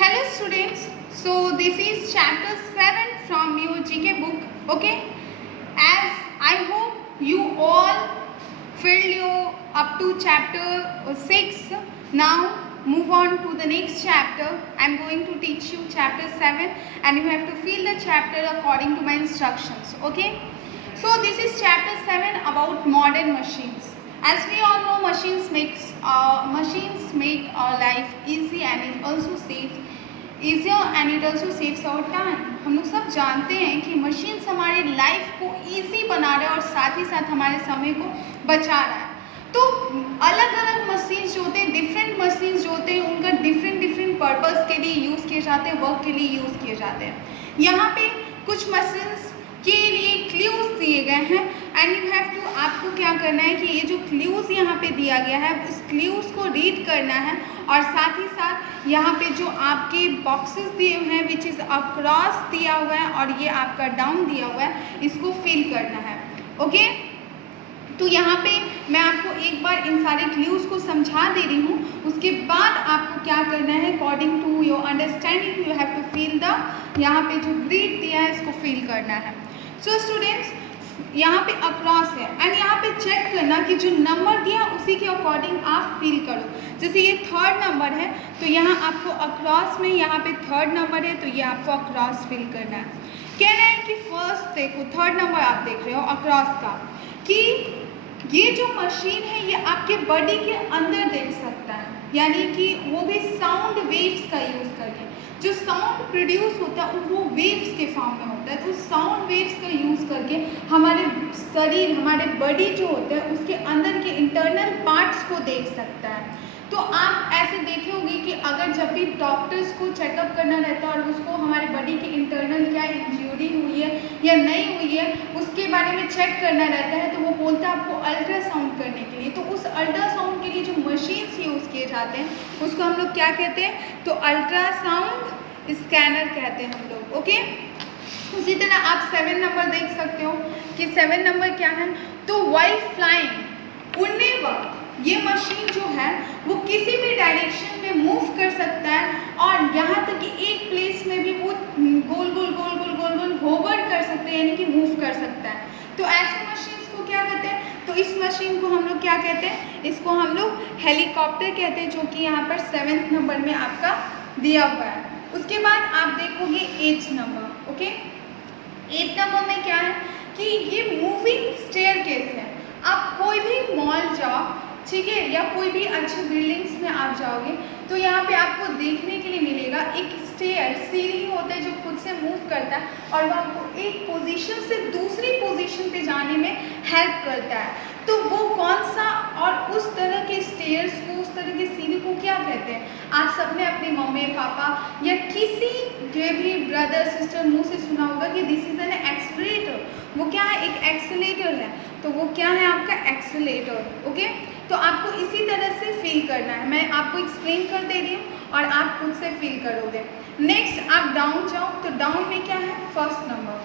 Hello students, so this is chapter 7 from your GK book, okay? As I hope you all filled your up to chapter 6, now move on to the next chapter. I am going to teach you chapter 7 and you have to fill the chapter according to my instructions, okay? So this is chapter 7 about modern machines. As we all know, machines make our life easy and it also saves our time. हम लोग सब जानते हैं कि machines हमारे life को easy बना रहा है और साथ ही साथ हमारे समय को बचा रहा है. तो अलग अलग मशीन्स जो होते हैं, डिफरेंट मशीन्स जो होते हैं, उनका डिफरेंट पर्पस के लिए यूज़ किए जाते हैं, वर्क के लिए यूज़ किए जाते हैं. यहाँ पे कुछ मशीन्स के लिए क्लूज दिए गए हैं एंड यू हैव टू, आपको क्या करना है कि ये जो क्लूज यहाँ पे दिया गया है उस क्लूज को रीड करना है और साथ ही साथ यहाँ पे जो आपके बॉक्सेस दिए हुए हैं विच इज़ अक्रॉस दिया हुआ है और ये आपका डाउन दिया हुआ है, इसको फिल करना है. ओके, तो यहाँ पे मैं आपको एक बार इन सारे क्लूज को समझा दे रही हूँ. उसके बाद आपको क्या करना है, according to your understanding you have to fill the, यहाँ पे जो ग्रिड दिया है इसको फिल करना है. सो स्टूडेंट्स, यहाँ पे अक्रॉस है एंड यहाँ पे चेक करना कि जो नंबर दिया उसी के अकॉर्डिंग आप फिल करो. जैसे ये 3rd नंबर है तो यहाँ आपको अक्रॉस में, यहाँ पे 3rd नंबर है तो ये आपको अक्रॉस फिल करना है. कह रहे हैं कि फर्स्ट देखो 3rd नंबर आप देख रहे हो अक्रॉस का, कि ये जो मशीन है ये आपके बॉडी के अंदर देख सकता है, यानी कि वो भी साउंड वेव्स का यूज़ करके. जो साउंड प्रोड्यूस होता है वो वेव्स के फॉर्म में होता है, तो साउंड वेव्स का यूज़ करके हमारे शरीर, हमारे बॉडी जो होता है उसके अंदर के इंटरनल पार्ट्स को देख सकता है. तो आप ऐसे देखे होंगे कि अगर जब भी डॉक्टर्स को चेकअप करना रहता है और उसको हमारे बॉडी के इंटरनल क्या इंजरी हुई है या नहीं हुई है उसके बारे में चेक करना रहता है, तो वो बोलता है आपको अल्ट्रासाउंड करने के लिए. तो उस अल्ट्रासाउंड के लिए जो मशीन्स यूज़ किए जाते हैं उसको हम लोग क्या कहते हैं, तो अल्ट्रासाउंड स्कैनर कहते हैं हम लोग. ओके, उसी तरह आप 7 नंबर देख सकते हो कि 7 नंबर क्या है, तो वाइल फ्लाइंग, उड़ने वक्त ये मशीन जो है वो किसी भी डायरेक्शन में मूव कर सकता है और यहाँ तक कि एक प्लेस में भी वो गोल गोल होवर कर सकते हैं, यानी कि मूव कर सकता है. तो ऐसे मशीन्स को क्या कहते हैं, तो इस मशीन को हम लोग क्या कहते हैं, इसको हम लोग हेलीकॉप्टर कहते हैं, जो कि यहाँ पर 7th नंबर में आपका दिया हुआ है. उसके बाद आप देखोगे 8th number. Okay, 8th number में क्या है कि ये मूविंग स्टेयरकेस है. आप कोई भी मॉल जाओ, ठीक है, या कोई भी अच्छी बिल्डिंग्स में आप जाओगे तो यहाँ पे आपको देखने के लिए मिलेगा एक स्टेयर, सीढ़ी होता है जो खुद से मूव करता है और वो आपको एक पोजीशन से दूसरी पोजीशन पे जाने में हेल्प करता है. तो वो कौन सा, और उस तरह के स्टेयर्स को, उस तरह की सीढ़ी को क्या कहते हैं, आप सबने अपने मम्मी पापा या किसी के भी ब्रदर सिस्टर मुँह से सुना होगा कि दिस इज एन एक्सेलरेटर. वो क्या है, एक एक्सेलरेटर है, तो वो क्या है आपका एक्सेलरेटर. ओके, तो आपको इसी तरह से फील करना है. मैं आपको एक्सप्लेन कर दे रही हूँ और आप खुद से फील करोगे. नेक्स्ट आप डाउन जाओ, तो डाउन में क्या है, 1st नंबर.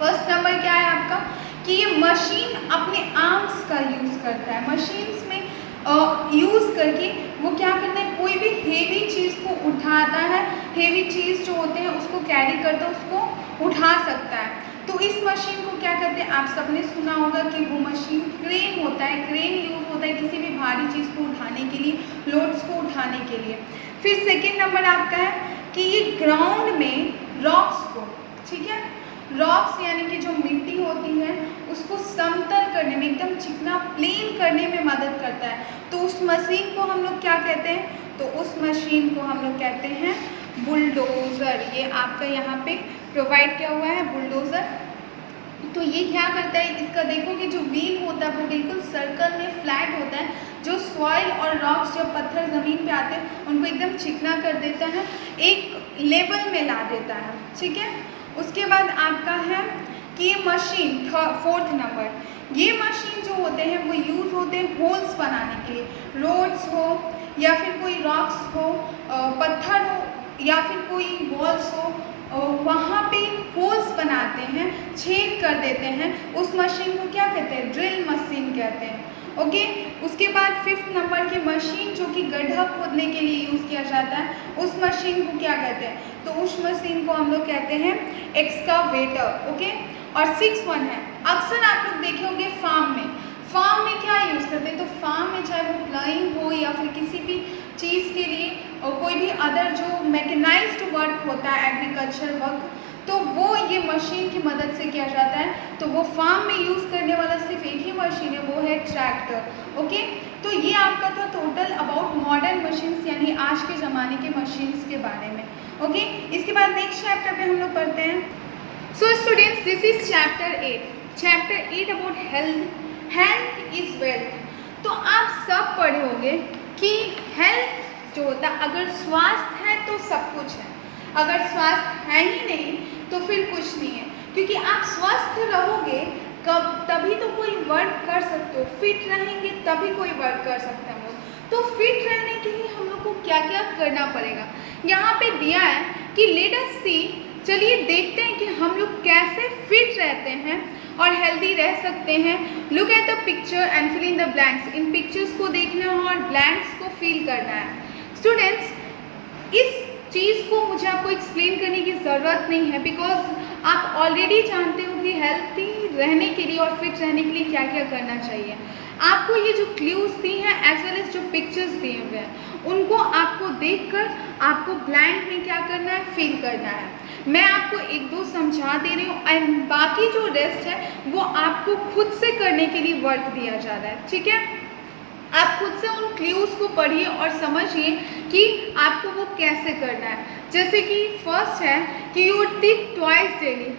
1st नंबर क्या है आपका, कि ये मशीन अपने आर्म्स का यूज़ करता है. मशीन्स में यूज़ करके वो क्या करता है, कोई भी हेवी चीज़ को उठाता है, हेवी चीज़ जो होते हैं उसको कैरी करता है, उसको उठा सकता है. तो इस मशीन को क्या कहते हैं, आप सबने सुना होगा कि वो मशीन क्रेन होता है. क्रेन यूज़ होता है किसी भी भारी चीज़ को उठाने के लिए, लोड्स को उठाने के लिए. फिर 2nd नंबर आपका है कि ये ग्राउंड में रॉक्स को, ठीक है, रॉक्स यानी कि जो मिट्टी होती है उसको समतल करने में, एकदम चिकना प्लेन करने में मदद करता है. तो उस मशीन को हम लोग क्या कहते हैं, तो उस मशीन को हम लोग कहते हैं बुलडोज़र. ये आपका यहाँ पे प्रोवाइड किया हुआ है बुलडोज़र. तो ये क्या करता है, इसका देखो कि जो व्हील होता है वो बिल्कुल सर्कल में फ्लैट होता है, जो सॉइल और रॉक्स, जब पत्थर ज़मीन पे आते हैं उनको एकदम चिकना कर देता है, एक लेवल में ला देता है. ठीक है, उसके बाद आपका है कि ये मशीन 4th नंबर, ये मशीन जो होते हैं वो यूज़ होते हैं होल्स बनाने के लिए. रोड्स हो या फिर कोई रॉक्स हो, पत्थर हो या फिर कोई वॉल्स हो, वहाँ पे होल्स बनाते हैं, छेद कर देते हैं. उस मशीन को क्या कहते हैं, ड्रिल मशीन कहते हैं. ओके। उसके बाद 5th नंबर की मशीन जो कि गड्ढा खोदने के लिए यूज़ किया जाता है, उस मशीन को क्या कहते हैं? तो उस मशीन को हम लोग कहते हैं एक्सकावेटर। ओके। और 6th वन है, अक्सर आप लोग देखे होंगे फार्म में क्या यूज़ करते हैं? तो फार्म में चाहे वो प्लाइंग हो या फिर किसी भी चीज़ के लिए और कोई भी अदर जो मैकेनाइज्ड वर्क होता है, एग्रीकल्चर वर्क, तो वो ये मशीन की मदद से किया जाता है। तो वो फार्म में यूज़ करने वाला सिर्फ एक ही मशीन है, वो है ट्रैक्टर। ओके। तो ये आपका था टोटल अबाउट मॉडर्न मशीन्स, यानी आज के ज़माने के मशीन्स के बारे में। ओके। इसके बाद नेक्स्ट चैप्टर पे हम लोग पढ़ते हैं। So students, this is chapter 8 about health is wealth. तो आप सब पढ़े होंगे कि हेल्थ जो होता है, अगर स्वास्थ्य है तो सब कुछ है, अगर स्वास्थ्य है ही नहीं तो फिर कुछ नहीं है। क्योंकि आप स्वस्थ रहोगे तभी तो कोई वर्क कर सकते हो, फिट रहेंगे तभी कोई वर्क कर सकते हैं हम लोग। तो फिट रहने के लिए हम लोग को क्या क्या करना पड़ेगा, यहाँ पे दिया है कि लेट अस सी, चलिए देखते हैं कि हम लोग कैसे फिट रहते हैं और हेल्दी रह सकते हैं। Look at the picture and fill in the blanks. इन पिक्चर्स को देखना है और ब्लैंक्स को फिल करना है। स्टूडेंट्स, इस चीज़ को मुझे आपको एक्सप्लेन करने की ज़रूरत नहीं है, बिकॉज आप ऑलरेडी जानते हो कि हेल्थी रहने के लिए और फिट रहने के लिए क्या क्या करना चाहिए। आपको ये जो क्लूज दी हैं एज वेल एज जो पिक्चर्स दिए हुए हैं, उनको आपको देखकर आपको ब्लैंक में क्या करना है, फिल करना है। मैं आपको एक दो समझा दे रही हूँ एंड बाकी जो रेस्ट है वो आपको खुद से करने के लिए वर्क दिया जा रहा है। ठीक है, आप खुद से उन क्लूज को पढ़िए और समझिए कि आपको वो कैसे करना है। जैसे कि फर्स्ट है कि your teeth twice daily.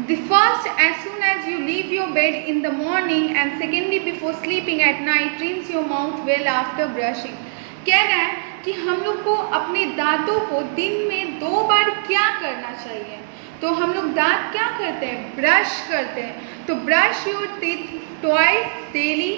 The first, as soon as you leave your bed in the morning, and secondly before sleeping at night, rinse your mouth well after brushing। कह रहा है कि हम लोग को अपने दांतों को दिन में 2 बार क्या करना चाहिए। तो हम लोग दांत क्या करते हैं, ब्रश करते हैं। तो brush your teeth twice daily.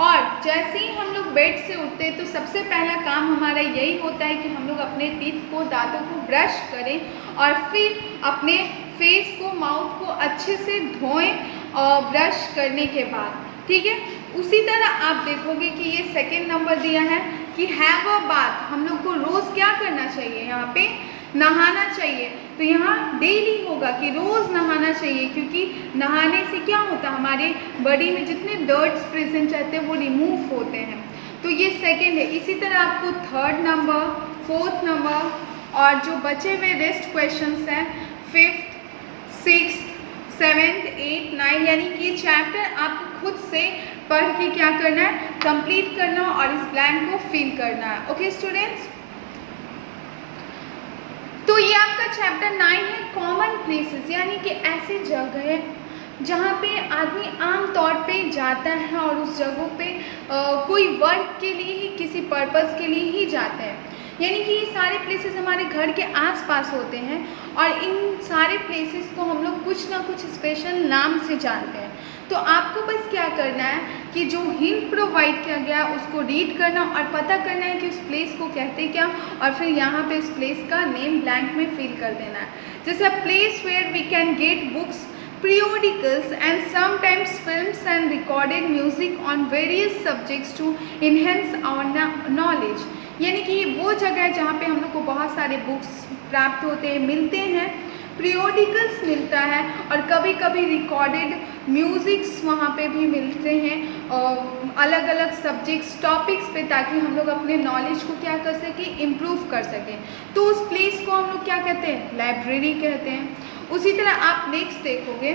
और जैसे ही हम लोग बेड से उठते हैं तो सबसे पहला काम हमारा यही होता है कि हम लोग अपने टीथ को, दांतों को ब्रश करें और फिर अपने फेस को, माउथ को अच्छे से धोएं और ब्रश करने के बाद। ठीक है, उसी तरह आप देखोगे कि ये सेकंड नंबर दिया है कि हैव अ बाथ। हम लोग को रोज़ क्या करना चाहिए, यहाँ पे नहाना चाहिए। तो यहाँ डेली होगा कि रोज़ नहाना चाहिए, क्योंकि नहाने से क्या होता है, हमारे बॉडी में जितने डर्ट्स प्रेजेंट रहते हैं वो रिमूव होते हैं। तो ये सेकंड है। इसी तरह आपको 3rd नंबर, 4th नंबर और जो बचे हुए रेस्ट क्वेश्चंस हैं 5th, 6th, 7th, 8th, 9th, यानी कि ये चैप्टर आपको खुद से पढ़ के क्या करना है, कंप्लीट करना और इस ब्लैंक को फिल करना है। ओके स्टूडेंट्स, तो ये आपका चैप्टर 9 है कॉमन प्लेसेस, यानी कि ऐसी जगह जहाँ पे आदमी आम तौर पे जाता है और उस जगहों पे कोई वर्क के लिए ही, किसी पर्पस के लिए ही जाते हैं। यानी कि ये सारे प्लेसेस हमारे घर के आसपास होते हैं और इन सारे प्लेसेस को हम लोग कुछ ना कुछ स्पेशल नाम से जानते हैं। तो आपको बस क्या करना है कि जो हिंट प्रोवाइड किया गया उसको रीड करना और पता करना है कि उस प्लेस को कहते क्या, और फिर यहाँ पे उस प्लेस का नेम ब्लैंक में फिल कर देना है। जैसे place where we can get books, periodicals and sometimes films and recorded music on various subjects to enhance our knowledge। यानी कि वो जगह है जहाँ पे हम लोग को बहुत सारे बुक्स प्राप्त होते हैं, मिलते हैं, पीरियोडिकल्स मिलता है और कभी कभी रिकॉर्डेड म्यूज़िक्स वहाँ पे भी मिलते हैं अलग अलग सब्जेक्ट्स, टॉपिक्स पे, ताकि हम लोग अपने नॉलेज को क्या कर सकें, इम्प्रूव कर सकें। तो उस प्लेस को हम लोग क्या कहते हैं, लाइब्रेरी कहते हैं। उसी तरह आप नेक्स्ट देखोगे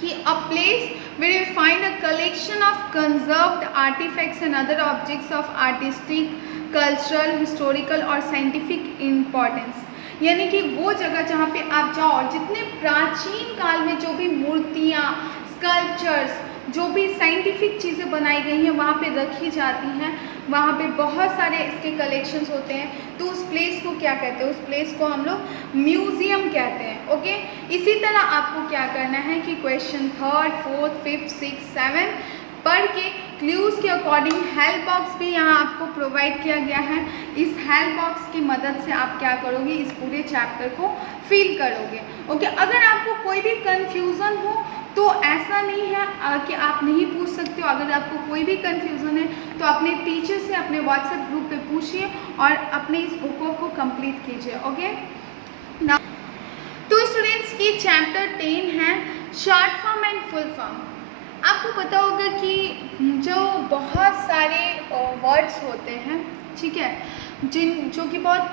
कि a place where you find a collection of conserved artifacts and other objects of artistic, cultural, historical और scientific importance। यानी कि वो जगह जहाँ पे आप जाओ और जितने प्राचीन काल में जो भी मूर्तियाँ, स्कल्पचर्स, जो भी साइंटिफिक चीज़ें बनाई गई हैं वहाँ पे रखी जाती हैं, वहाँ पे बहुत सारे इसके कलेक्शंस होते हैं। तो उस प्लेस को क्या कहते हैं, उस प्लेस को हम लोग म्यूज़ियम कहते हैं। ओके, इसी तरह आपको क्या करना है कि question 3rd, 4th, 5th, 6th, 7th पढ़ के क्लूज़ के अकॉर्डिंग हेल्प बॉक्स भी यहाँ आपको प्रोवाइड किया गया है। इस हेल्प बॉक्स की मदद से आप क्या करोगे, इस पूरे चैप्टर को फिल करोगे। ओके, अगर आपको कोई भी कन्फ्यूज़न हो तो ऐसा नहीं है कि आप नहीं पूछ सकते हो। अगर आपको कोई भी कन्फ्यूज़न है तो अपने टीचर से अपने व्हाट्सएप ग्रुप पे पूछिए और अपने इस बुक को कंप्लीट कीजिए। ओके, तो स्टूडेंट्स की चैप्टर 10 है short form and full form. आपको पता होगा कि जो बहुत सारे वर्ड्स होते हैं, ठीक है, जो कि बहुत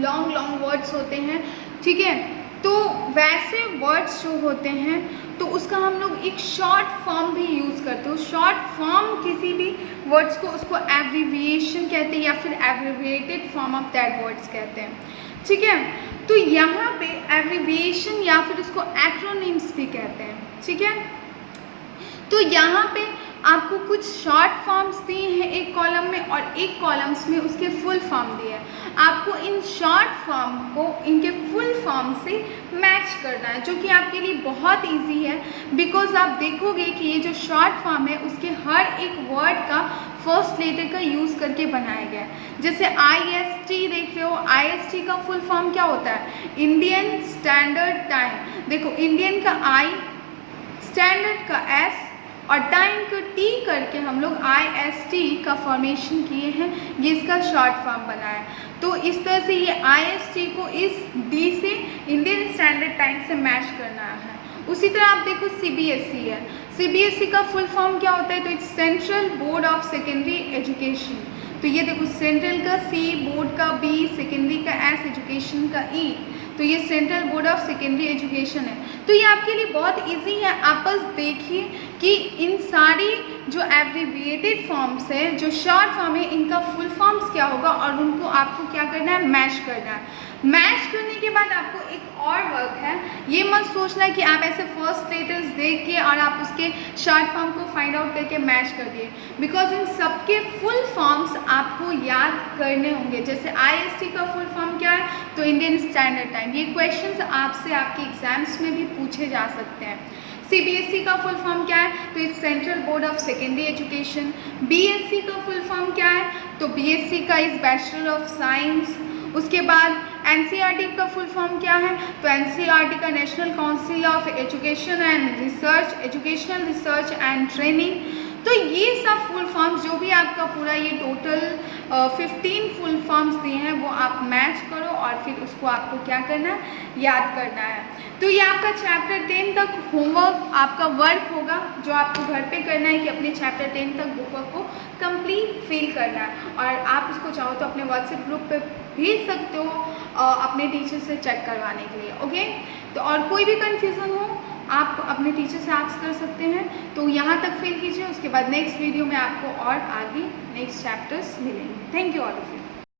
लॉन्ग वर्ड्स होते हैं, ठीक है, तो वैसे वर्ड्स जो होते हैं तो उसका हम लोग एक शॉर्ट फॉर्म भी यूज़ करते हो। शॉर्ट फॉर्म किसी भी वर्ड्स को उसको एब्रिविएशन कहते हैं या फिर abbreviated form of that words कहते हैं, ठीक है। तो यहाँ पे एब्रिविएशन या फिर उसको एक्रोनिम्स भी कहते हैं, ठीक है। तो यहाँ पे आपको कुछ शॉर्ट फॉर्म्स दिए हैं एक कॉलम में और एक कॉलम्स में उसके फुल फॉर्म दिए हैं। आपको इन शॉर्ट फॉर्म को इनके फुल फॉर्म से मैच करना है, जो कि आपके लिए बहुत इजी है, बिकॉज आप देखोगे कि ये जो शॉर्ट फॉर्म है उसके हर एक वर्ड का फर्स्ट लेटर का यूज़ करके बनाया गया है। जैसे IST देख रहे हो, IST का फुल फॉर्म क्या होता है, इंडियन स्टैंडर्ड टाइम। देखो, इंडियन का I, स्टैंडर्ड का S और टाइम को T करके हम लोग IST का फॉर्मेशन किए हैं, ये इसका शॉर्ट फॉर्म बना है। तो इस तरह से ये IST को इस D से इंडियन स्टैंडर्ड टाइम से मैच करना है। उसी तरह आप देखो CBSE है, CBSE का फुल फॉर्म क्या होता है, तो it's central board of secondary education. तो ये देखो, सेंट्रल का C, बोर्ड का B, सेकेंडरी का S, एजुकेशन का E, तो ये central board of secondary education है। तो ये आपके लिए बहुत इजी है। आप बस देखिए कि इन सारी जो एब्रिविएटेड फॉर्म्स है, जो शॉर्ट फॉर्म है, इनका फुल फॉर्म्स क्या होगा और उनको आपको क्या करना है, मैच करना है। मैच करने के बाद आपको एक और वर्क है, ये मत सोचना कि आप ऐसे फर्स्ट लेटर्स देख के और आप उसके शॉर्ट फॉर्म को फाइंड आउट करके मैच कर दिए, बिकॉज इन सबके फुल फॉर्म्स आपको याद करने होंगे। जैसे IST का फुल फॉर्म क्या है, तो इंडियन स्टैंडर्ड टाइम। ये क्वेश्चंस आपसे आपके एग्जाम्स में भी पूछे जा सकते हैं। CBSE का फुल फॉर्म क्या है, तो it's central board of secondary education. BSc का फुल फॉर्म क्या है, तो BSc का इज बैचलर ऑफ साइंस। उसके बाद NCERT का फुल फॉर्म क्या है, तो NCERT का national council of education and research, educational research and training. तो ये सब फुल फॉर्म्स जो भी आपका पूरा ये टोटल 15 फुल फॉर्म्स दिए हैं वो आप मैच करो और फिर उसको आपको क्या करना है, याद करना है। तो ये आपका चैप्टर 10 तक होमवर्क, आपका वर्क होगा जो आपको घर पे करना है कि अपने चैप्टर 10 तक बुक को कंप्लीट फिल करना है। और आप उसको चाहो तो अपने व्हाट्सएप ग्रुप पे भेज सकते हो अपने टीचर से चेक करवाने के लिए। ओके, तो और कोई भी कन्फ्यूज़न हो आप अपने टीचर से आस्क कर सकते हैं। तो यहाँ तक फिल कीजिए, उसके बाद नेक्स्ट वीडियो में आपको और आगे नेक्स्ट चैप्टर्स मिलेंगे। Thank you all of you.